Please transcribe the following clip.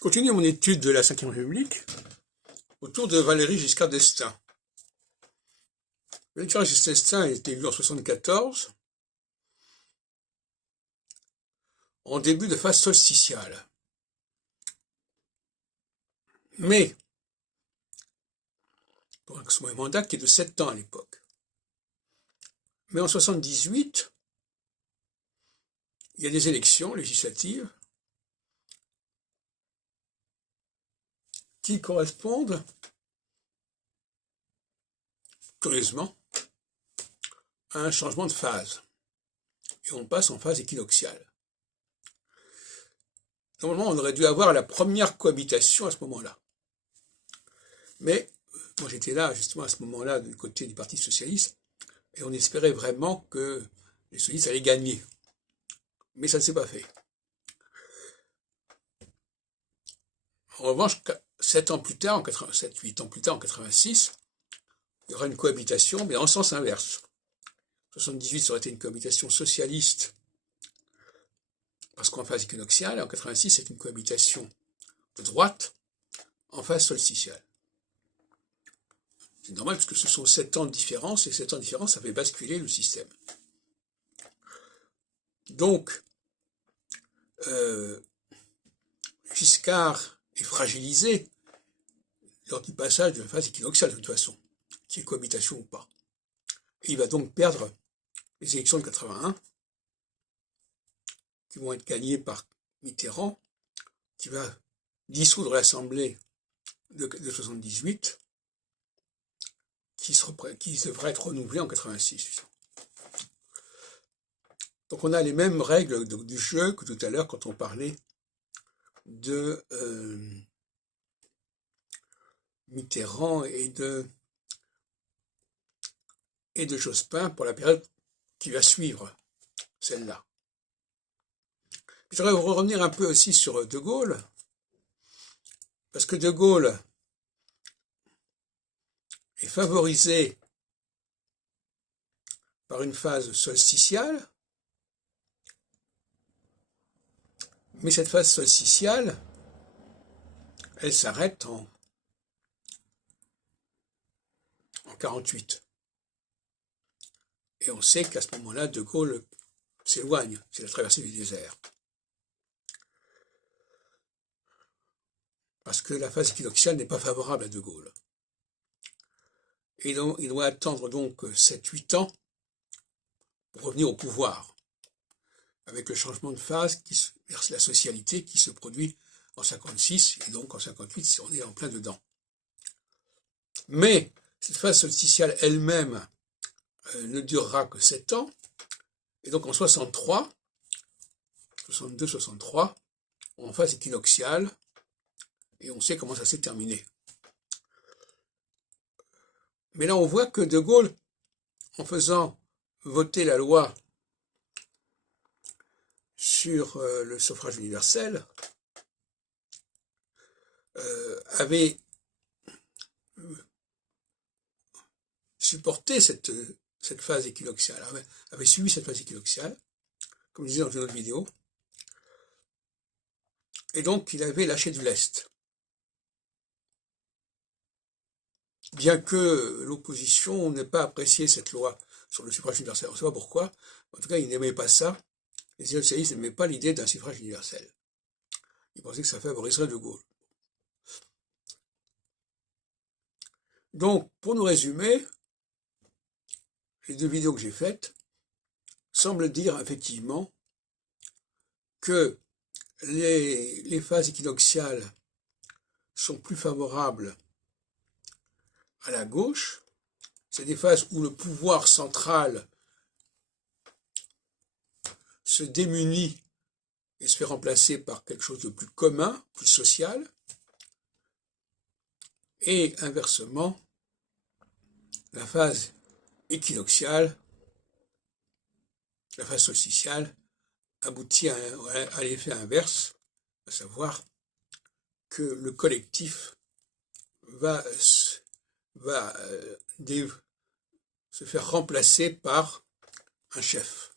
Continue mon étude de la Ve République autour de Valéry Giscard d'Estaing. Valéry Giscard d'Estaing a été élu en 1974, en début de phase solsticiale. Mais, pour un mandat qui est de 7 ans à l'époque. Mais en 1978, il y a des élections législatives qui correspondent, curieusement, à un changement de phase. Et on passe en phase équinoxiale. Normalement, on aurait dû avoir la première cohabitation à ce moment-là. Mais, moi j'étais là, justement, à ce moment-là, du côté du Parti Socialiste, et on espérait vraiment que les socialistes allaient gagner. Mais ça ne s'est pas fait. En revanche, 7 ans plus tard, en 87, 8 ans plus tard, en 86, il y aura une cohabitation, mais en sens inverse. 78, ça aurait été une cohabitation socialiste, parce qu'en phase équinoxiale, et en 86, c'est une cohabitation de droite, en phase solsticiale. C'est normal, puisque ce sont 7 ans de différence, et 7 ans de différence, ça fait basculer le système. Donc, Giscard est fragilisé lors du passage de la phase équinoxiale, de toute façon, qu'il y ait cohabitation ou pas. Et il va donc perdre les élections de 81, qui vont être gagnées par Mitterrand, qui va dissoudre l'Assemblée de 78, qui devrait être renouvelée en 86. Donc on a les mêmes règles du jeu que tout à l'heure quand on parlait de Mitterrand et de Jospin pour la période qui va suivre celle-là. Je voudrais revenir un peu aussi sur De Gaulle, parce que De Gaulle est favorisé par une phase solsticiale, mais cette phase solsticiale, elle s'arrête en 48. Et on sait qu'à ce moment-là, De Gaulle s'éloigne, c'est la traversée du désert. Parce que la phase équinoxiale n'est pas favorable à De Gaulle. Et donc, il doit attendre donc 7-8 ans pour revenir au pouvoir, avec le changement de phase vers la socialité qui se produit en 56, et donc en 58, on est en plein dedans. Mais cette phase solsticiale elle-même ne durera que 7 ans, et donc en 63, 62-63, en phase équinoxiale, et on sait comment ça s'est terminé. Mais là, on voit que De Gaulle, en faisant voter la loi sur le suffrage universel, avait supporté cette phase équinoxiale, avait suivi cette phase équinoxiale, comme je disais dans une autre vidéo, et donc il avait lâché du lest. Bien que l'opposition n'ait pas apprécié cette loi sur le suffrage universel, on ne sait pas pourquoi, en tout cas il n'aimait pas ça, les socialistes n'aimaient pas l'idée d'un suffrage universel. Ils pensaient que ça favoriserait De Gaulle. Donc, pour nous résumer, les 2 vidéos que j'ai faites semblent dire effectivement que les phases équinoxiales sont plus favorables à la gauche. C'est des phases où le pouvoir central se démunit et se fait remplacer par quelque chose de plus commun, plus social. Et inversement, la phase équinoxiale, la phase solsticiale, aboutit à l'effet inverse, à savoir que le collectif va se faire remplacer par un chef.